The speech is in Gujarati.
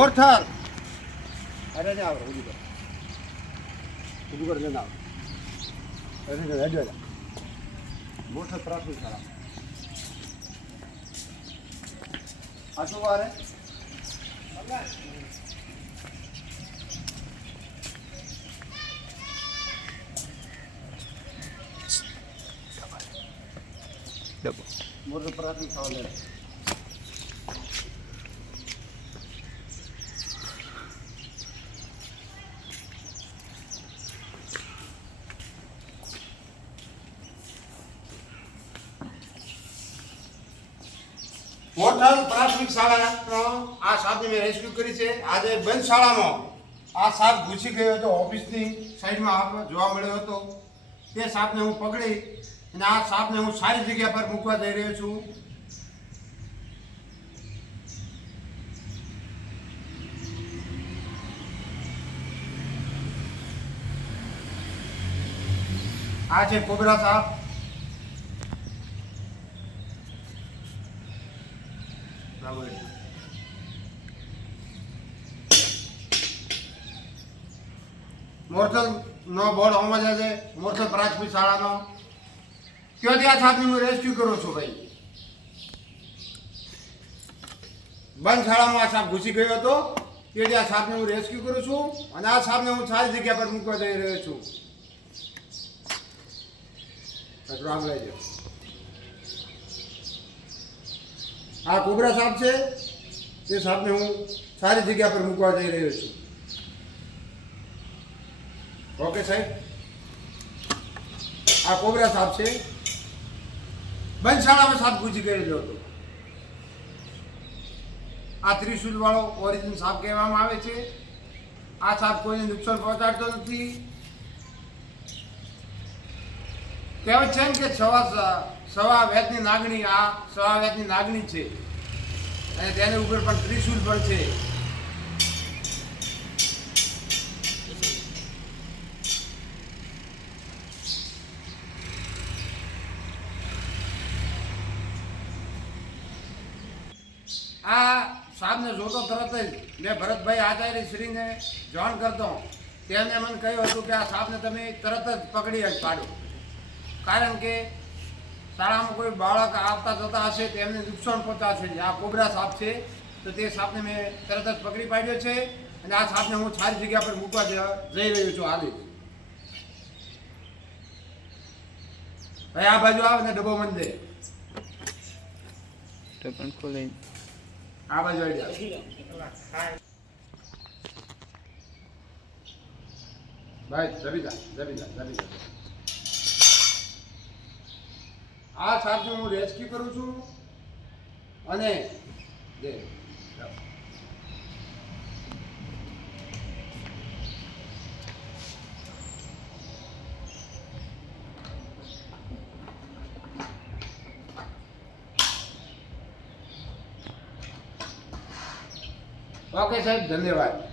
ઓરથલ અરે ને આવડે ઊભું કર ને આવ અરે ને હેડ્યો જા મોટો પ્રાથમિક શાળા આ શું વારે મોટો પ્રાથમિક શાળા લે હોટલ પ્રાથમિક શાળાનો આ સાપને મેં રેસ્ક્યુ કરી છે. આજે બંધ શાળામાં આ સાપ ઘૂસી ગયો હતો. ઓફિસની સાઈડમાં જોવા મળ્યો હતો. તે સાપને હું પકડી અને આ સાપને હું સારી જગ્યા પર મૂકવા જઈ રહ્યો છું. આ છે કોબરા સાપ. મોરથલ નો બોર્ડ હોમાં જાય છે. મોરથલ પ્રાથમિક શાળાનો ત્યાંથી આ સાપને હું રેસ્ક્યુ કરું છું ભાઈ. બંધ શાળામાં આ સાપ ઘૂસી ગયો હતો. તેથી આ સાપને હું રેસ્ક્યુ કરું છું અને આ સાપને હું સારી જગ્યા પર મૂકવા જઈ રહ્યો છું. આમ લઈ જાઓ. આ કોબરા સાપ છે. તે સાપને હું સારી જગ્યા પર મૂકવા જઈ રહ્યો છું. ઓકે સાહેબ. આ કોબરા સાપ છે. બંધ શાળામાં સાપ ઘૂસી ગયેલો હતો. આ ત્રિશુલ વાળો ઓરિજિનલ સાપ કહેવામાં આવે છે. આ સાપ કોઈને નુકસાન પહોંચાડતો નથી. કહેવાય છે ને કે સવા વેદની નાગણી, આ સવા વેદની નાગણી છે અને તેની ઉપર પણ ત્રિશુલ પણ છે. આ સાપને જોતો તરત જ મેં ભરતભાઈ આચાર્ય શ્રીને જાણ કરતો. તેમને મને કહ્યું હતું કે આ સાપને તમે તરત જ પકડી જ પાડો, કારણ કે શાળામાં કોઈ બાળક આવતા જતા હશે તેમને નુકસાન પહોંચાડશે. આ કોબરા સાપ છે તો તે સાપને મેં તરત જ પકડી પાડ્યો છે અને આ સાપને હું સારી જગ્યા પર મૂકવા જઈ રહ્યો છું હાલ. ભાઈ આ બાજુ આવે ને ડબ્બો મંદિર આ બાજુ આવી જાય. ભાઈ જબીદા આ સાપને હું રેસ્ક્યુ કરું છું અને ઓકે સાહેબ, ધન્યવાદ.